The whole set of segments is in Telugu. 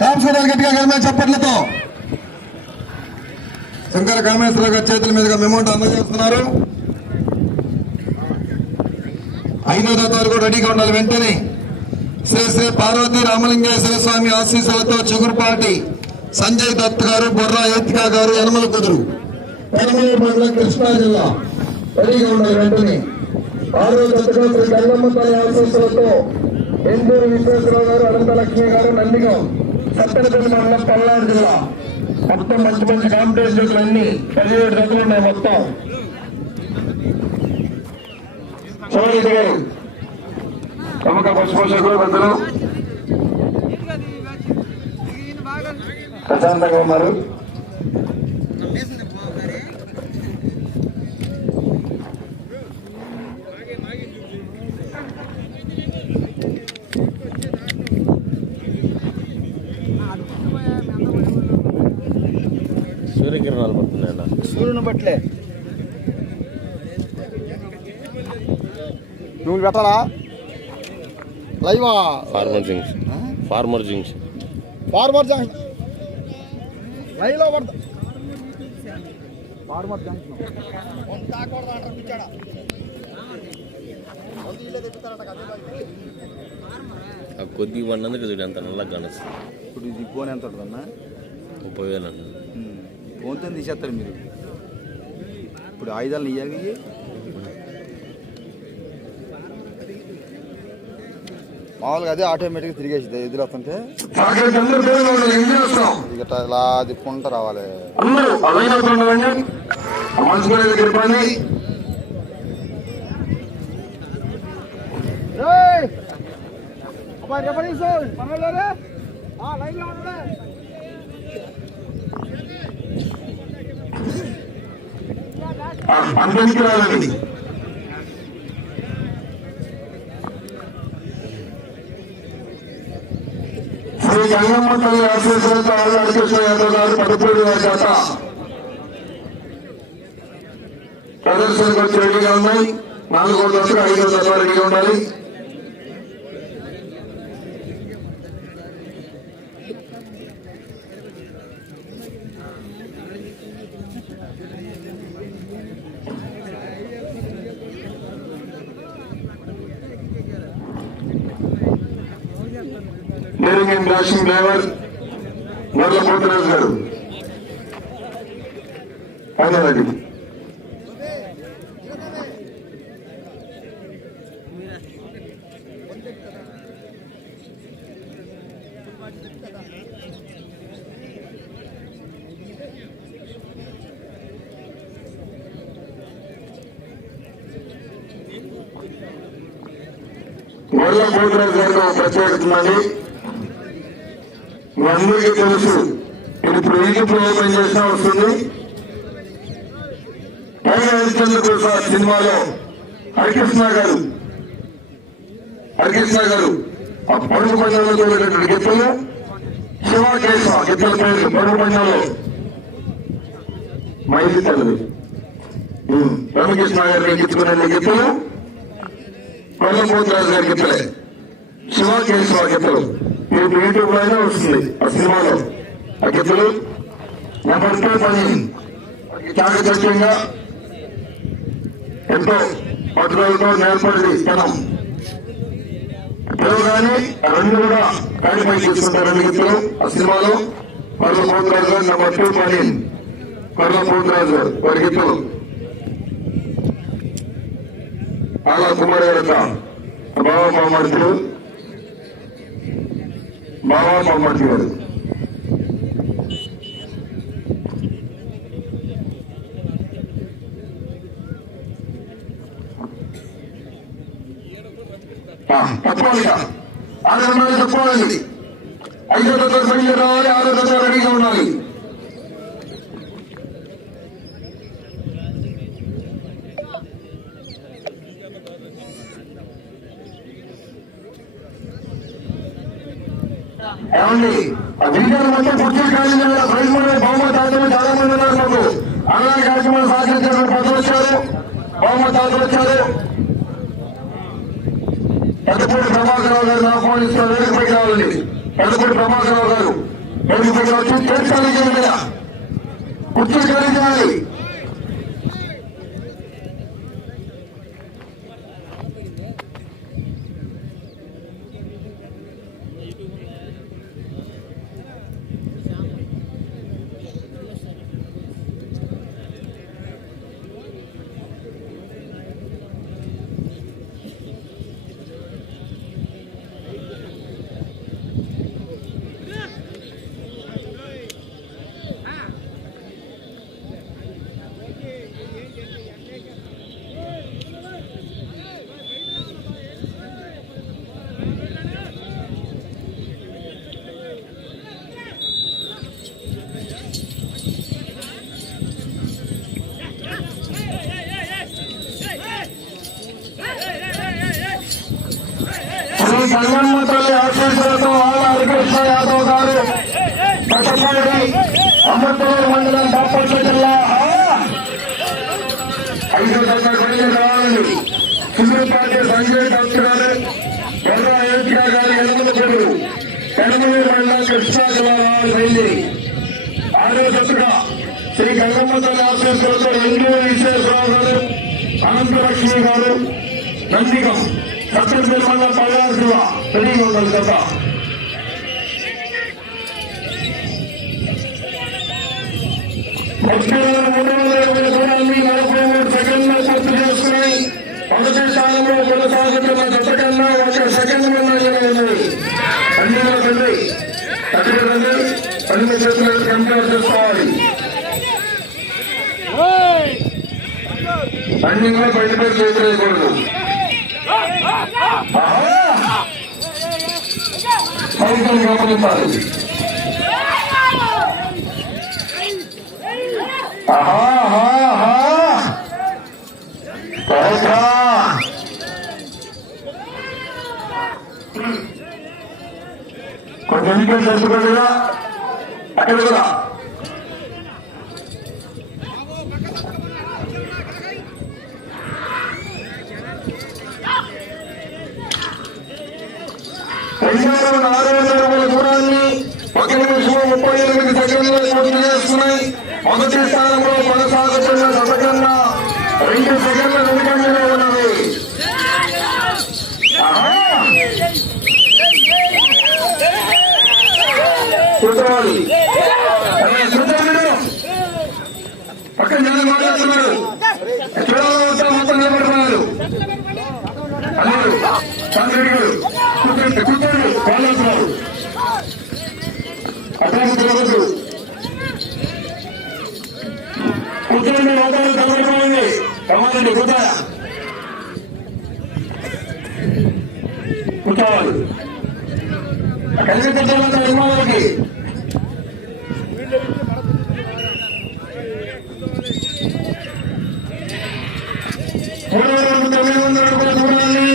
టాప్ గట్టిగా గణమైన చప్పట్లతో. శంకర కామేశ్వరరావు గారి చేతుల మీదుగా మెమోంట్ అందజేస్తున్నారు. ఐదో దత్తాలు కూడా రెడీగా ఉండాలి వెంటనే. శ్రీ శ్రీ పార్వతీ రామలింగేశ్వర స్వామి ఆశీస్సులతో చిగురుపాటి సంజయ్ దత్ గారు బొర్రా ఏతికా గారు యనమల కుదురు తిరుమల మండలం కృష్ణా జిల్లా రెడీగా ఉండాలి వెంటనే. ఆరో దత్తగా శ్రీ గంగమ్మ తల్లి ఆశీస్సులతో ఎందూరు విశ్వేశ్వరరావు గారు అనంత లక్ష్మి గారు నందిగం సత్తెనపల్లి మండలం పల్నాడు జిల్లా. మొత్తం మంచి మంచి కాంపిటీషన్స్ అన్ని పదిహేడు జతలు ఉన్నాయి మొత్తం. సోరెడ్డి గారు ప్రముఖ పశుపోషకులు పెద్దలు. ప్రశాంతంగా ఉన్నారు. సూర్యకిరణాలు పడుతున్నాయన్న సూర్యుని బట్లే. నువ్వు పెట్టాలా? లైవా? Farmer junction. Farmer junction. Farmer junction. లైవ్లో పడతా. ఫార్మర్ జంక్షన్ ఆ కొద్ది పడినందుకు చూడు ఎంత నల్లగా కానొస్తుంది. ఇప్పుడు ఇది ఫోన్ ఎంత ఉంటుందన్నా? ముప్పై వేలు అన్న. ఫోన్తో తీసేస్తారు మీరు. ఇప్పుడు ఆయుధాలు ఇయ్యాలి. మామూలుగా అదే ఆటోమేటిక్గా తిరిగేసింది ఎదురు వస్తుంటే ఇక ఇలా తిప్పుకుంటూ రావాలి. అందరికి రాలండి గంగమ్మ తల్లి ఆశీస్సులతో ఆళ్ళ కృష్ణ యాదవ్ గారు పదపూడి చేత ప్రదర్శనకు వచ్చి రెడీగా ఉన్నాయి. నాలుగో దశ ఐదో దశ రెడీగా ఉండాలి. నేరుగేం డాషింగ్ డ్రైవర్ మొదల పోతురాజు గారు అవునండి మొదల పోతురాజు గారికి ఒక ప్రత్యేకత ఉన్నది మీ అందరికీ తెలుసు. ఇది ఇప్పుడు ఈజిప్ట్లో వస్తుంది. పైన హరిచంద్ర ప్రసాద్ సినిమాలో హరికృష్ణ గారు హరికృష్ణ గారు ఆ పరుగు పండుగలో తోలేటటువంటి గిత్తలు శివ కేశ గిత్తల పేరు పరుగు పండుగలో మైలి తల్లి రామకృష్ణ గారిని ఎక్కించుకునే గిత్తలు కొల్లపోతరాజు గారి గిత్తలే. శివ కేశవ గిత్తలు. మీరు యూట్యూబ్లోనే వస్తుంది. ఆ సినిమాలో. ఆ గిత్తలు పని చాకచక్యంగా ఎంతో పట్టుదలతో నేర్పడింది తనం కానీ రెండు కూడా కాడిపై తీసుకుంటారు రెండు గిత్తలు ఆ సినిమాలో కొర్ల పోతురాజు గారు నెంబర్ టూ పని కొర్ల పోతురాజు గారు వారి గీతలు అలా కుమార్ గారు బాబా బామర్తులు బాబా బామర్తి గారు. తప్పకుండా. ఆరు వందలు తప్పవాలి ఐదో తత్వ ఆరో తత్వ రెడీగా ఉండాలి. అవునండి గిరిజన మొత్తం పొట్టి ఖాళీ ప్రైజ్ మనీ బహుమతి ఆదరణ చాలా మంది ఉన్నారు మాకు. అన్నదాన కార్యక్రమాలు సహకరించినటువంటి ప్రజలు వచ్చారు. బహుమతి ఆదరణ వచ్చారు. పెద్దపూడి ప్రభాకరరావు గారు ఆహ్వానిస్తున్న వచ్చి చేయాలి ఖాళీ కుర్చీ ఖాళీ శ్రీ గంగమ్మ ఆశీస్సులతో ఆల హరికృష్ణ యాదవ్ గారు. పట్టపాడి అమర్తూరు మండలం బాపట్ల జిల్లా ఐదు వందల మంది కావాలని సుందరపాటి సంజయ్ గారు ఎర్ర అయోధ్య గారి ఎనుమల కొడు మండలం కృష్ణా జిల్లా రావాల్సింది ఆరో దశగా శ్రీ గంగమ్మ ఆశీస్సులతో ఎండూ విశ్వేశ్వరరావు గారు అనంతలక్ష్మి గారు నందిగం. సత్యపేట మండలం పల్లారు శివ రెడీగా మొదటి స్థానంలో కొనసాగుతున్న కన్నా ఒక సెకండ్ అన్నిలో తండ్రి అక్కడ రండి అన్ని చేతులను చేసుకోవాలి అన్ని కూడా సైతం గమనించాలి కొంచెం ఇంకా తెలుసుకోలేదా అక్కడ కూడా రెండు వేల నాలుగు వందల రూపాయల దూరాన్ని ఒక నిమిషం ముప్పై ఎనిమిది సెకండ్లు పూర్తి చేస్తున్నాయి మొదటి స్థానంలో కొనసాగుతున్న దశ కన్నా రెండు సెకండ్ల వెనుకంజలో ఉన్నది ఆహా! కూర్చోవాలి అరే, కూర్చోండి మీరు. పక్కన జనం మాట్లాడుతున్నారు చూడాలి మొత్తం మొత్తం నిలబడుతున్నారు అన్నారు చంద్రుడి గారు కూర్చోండి కూర్చోండి వాళ్ళంటున్నారు అట్లా తిరగద్దు కూర్చోండి వాతావరణం తగ్గకపోయింది రమ్మండి కూర్చోయా కూర్చోవాలి కలిసి కూర్చోవాలంటే నిర్మాణాలకి మూడు వేల తొమ్మిది వందల రూపాయల దూరాన్ని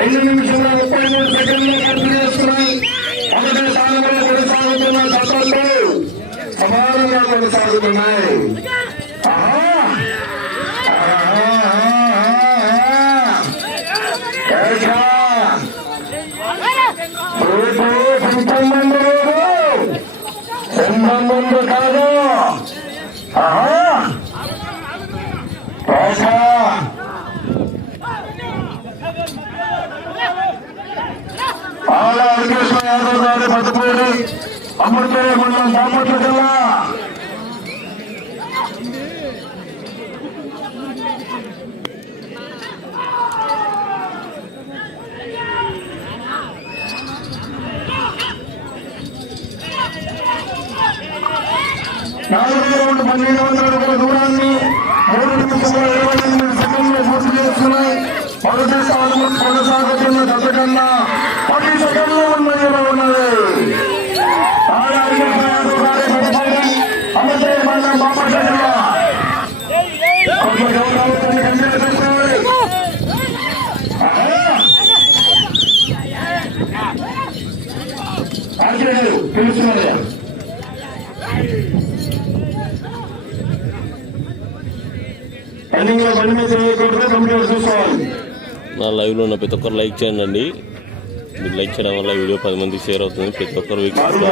ఐదు నిమిషాల ముప్పై మూడు సెకండ్లు పూర్తి చేస్తున్నాయి మొదటి స్థానంలో కొనసాగుతున్న దశలు సమానంగా కొనసాగుతున్నాయి ఆహా! ఆహా! ఆహా! కేశవ! రేపు పంతొమ్మిది రోజు పంతొమ్మిది కాదు ఆహా కేశవ! ఆల వెంకటేశ్వర యాదవ్ గారి మద్దతూరి అమృతూరు మండలం బాపట్ల జిల్లా నాలుగు రౌండ్ పన్నెండు వందల రూపాయల దూరాన్ని మూడు నిమిషాల ఇరవై ఎనిమిది సెకండ్లు పూర్తి చేస్తున్నాయి మొదటి స్థానంలో కొనసాగుతున్న దశ కన్నా పది సెకండ్లు ముందంజలో ఉన్నది నా లైవ్లో ఉన్న ప్రతి ఒక్కరు లైక్ చేయండి. ఇది లైక్ చేయడం వల్ల వీడియో పది మందికి షేర్ అవుతుంది. ప్రతి ఒక్కరు వీక్షిస్తారు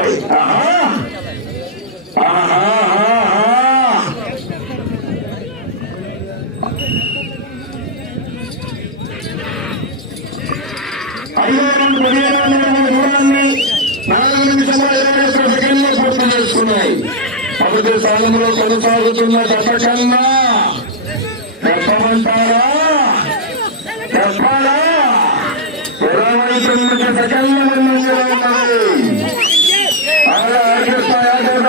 కొనసాగుతున్న దశ కన్నా చెప్పాలా ఇరవై తొమ్మిది సెకండ్ల ముందంజలో ఉన్నది అలా ఆర్కెస్ట్రా యాదవ్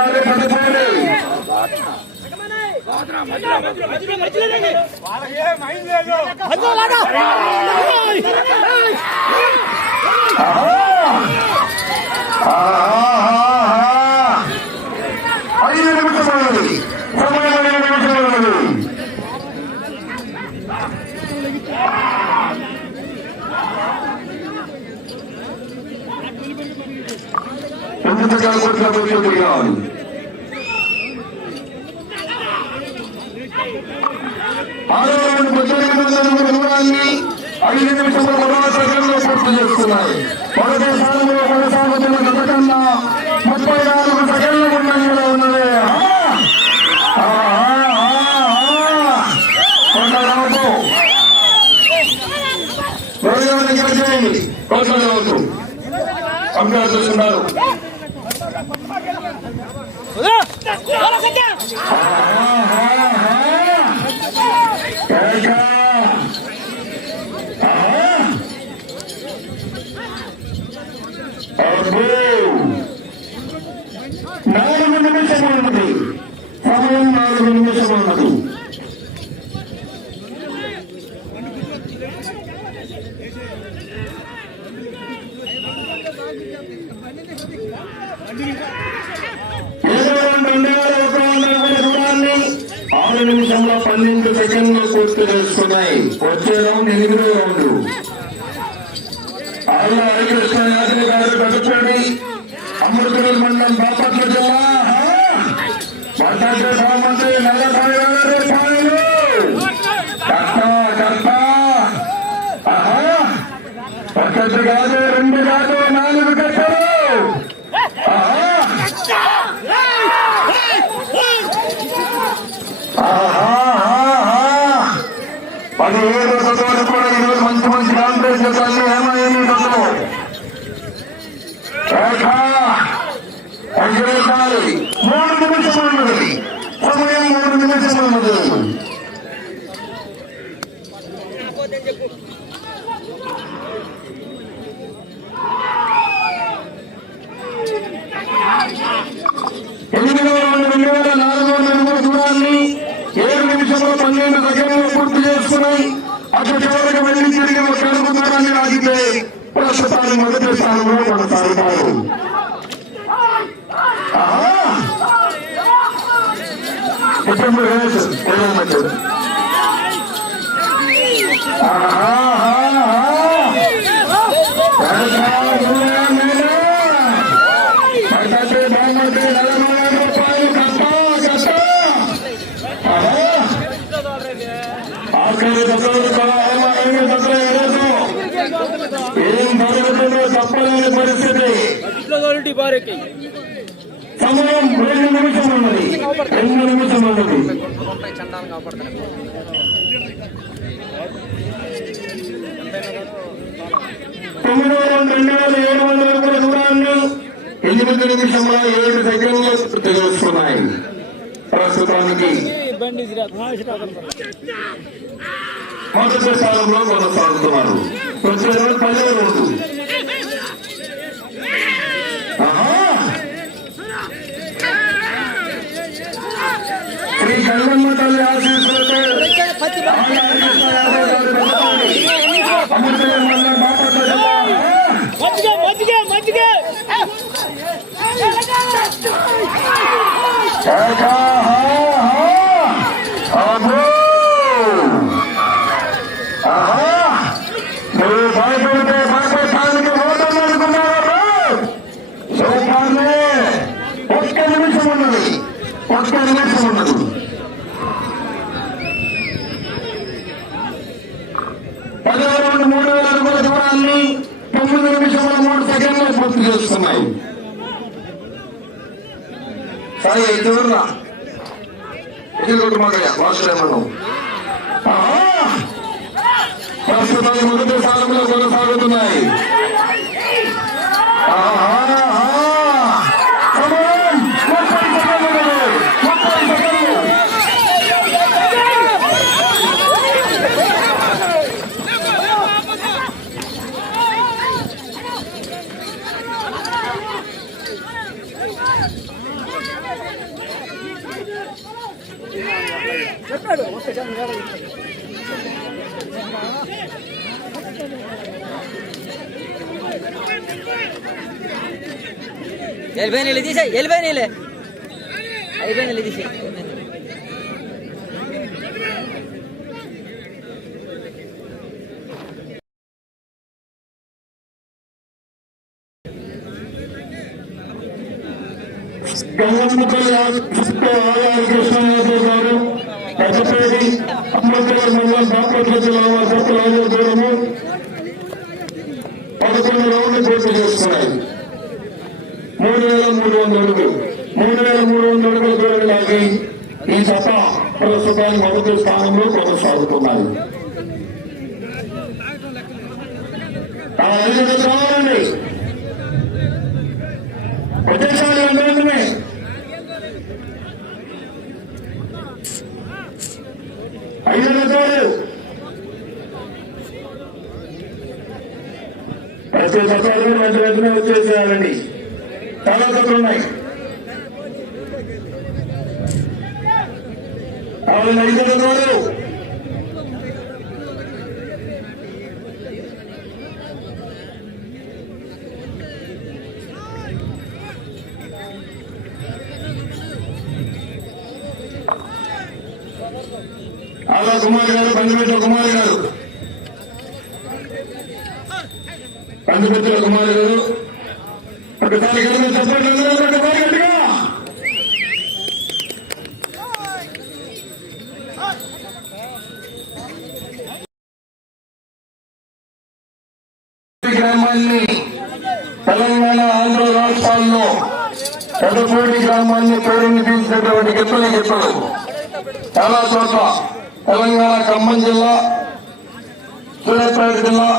ఐదు నిమిషం సమయం ఐదు నిమిషములు ఎందుకుగా కొట్ల కూర్చోబోయాను ఆరో ఐదు నిమిషముల పదవ సెకండ్లో పూర్తి చేస్తున్నాయి మొదటి స్థానంలో కొనసాగుతున్న గతకన్నా ముప్పై నాలుగు సెకండ్ల ముందంజలో ఉన్నది ఆ! ఆ, ఆ, ఆ, ఆ. சத்தம் ఆరు నిమిషంలో పన్నెండు సెకండ్లు పూర్తి చేసుకున్నాయి వచ్చే రౌండ్ ఎనిమిది రౌండ్. ఆళ్ళ హరికృష్ణ యాదవ్ గారు గడుచుకొని అమృతూరు మండలం బాపట్ల జిల్లా. భద్రాద్రి హోంమంత్రి నల్లసాయి గారు రూపాయలు కర్త కర్త ఆహా. ఒకటి కాదు రెండు కాదు నాలుగు కట్టలు పదిహేడు చదువులు కూడా ఈరోజు మంచి మంచి కాంగ్రెస్ తల్లి ఏమైంది చదువు రేఖ ఎగిరేసాలి మూడు నిమిషములు ఉన్నది సమయం మూడు నిమిషములు ఉన్నది ఎనిమిది వేల రెండు వేల నాలుగు వందల మూడు దూరాన్ని ఏడు నిమిషంలో పన్నెండు సెకండ్లు పూర్తి చేసుకుని అటు చివరికి వెళ్ళి తిరిగి ఒక అడుగు దూరాన్ని లాగితే ప్రస్తుతాన్ని మొదటి స్థానంలో కొనసాగుతారు ఆహా! ఇప్పుడు రేసు, ఏమన్నట్టు? ఆహా, ఆహా, ఆహా. వెనకాల దూరం మీద. పద్ధతి బాగుంది నలభై రూపాయలు కట్ట కట్ట ఆహా. ఆఖరి దశలు కూడా అవమానమైన దశలు ఎరదు ఏం జరుగుతుందో తప్పలేని పరిస్థితి సమయం రెండు నిమిషం ఉన్నది. రెండు నిమిషం ఉన్నది. తొమ్మిది వేల రెండు వేల ఏడు వందల రూపాయల దూరాన్ని ఎనిమిది నిమిషముల ఏడు సెకండ్లు పూర్తి చేస్తున్నాయి. ప్రస్తుతానికి మొదటి స్థానంలో కొనసాగుతున్నారు. వచ్చే రోజు పదే శ్రీ గంగమ్మ తల్లి ఆశీస్సులతో పదహారు మూడు వేల అడుగుల దూరాన్ని తొమ్మిది నిమిషముల ఉన్నాయి సాయి చూడరా ఎదురు మాకయ్య వాసుదేవను ప్రస్తుతం మొదటి స్థానంలో కొనసాగుతున్నాయి. ఆహా. వెళ్ళిపోయి నీళ్ళు తీసాయి వెళ్ళిపోయి నీళ్ళే అయిపోయి నీళ్ళు తీసాయి గంగమ్మపల్లి ఆలయ కృష్ణయాదవ్ గారు పెద్దపేటి అంబేద్కర్ మండలం బాపట్ల జిల్లా వారి భర్తల ఆలయ దూరము పదకొండు రౌండ్లు పూర్తి చేసుకున్నాయి మూడు వేల మూడు వందల అడుగులు మూడు వేల మూడు వందల అడుగుల దూరం లాగి ఈ సభ ప్రస్తుతానికి మొదటి స్థానంలో కొనసాగుతున్నాయి ఆ ఐదు వచ్చే ప్రతి కూడా వెంట వెంటనే వచ్చేసేయాలండి చాలా జతలు ఉన్నాయి ఆవిడ ఐదు రకాలు కుమార్ గారు బండిపెట్ల కుమార్ గారు. బండిపెట్ల కుమార్ గారు ఒకసారి కలిసి చెప్పండి ఒకసారి గట్టిగా గ్రామాన్ని తెలంగాణ ఆంధ్ర రాష్ట్రాల్లో పెదపూడి గ్రామాన్ని పేరుని తీసినటువంటి గిత్తలు గిత్తలు చాలా చోట్ల తెలంగాణ ఖమ్మం జిల్లా సూర్యాపేట జిల్లా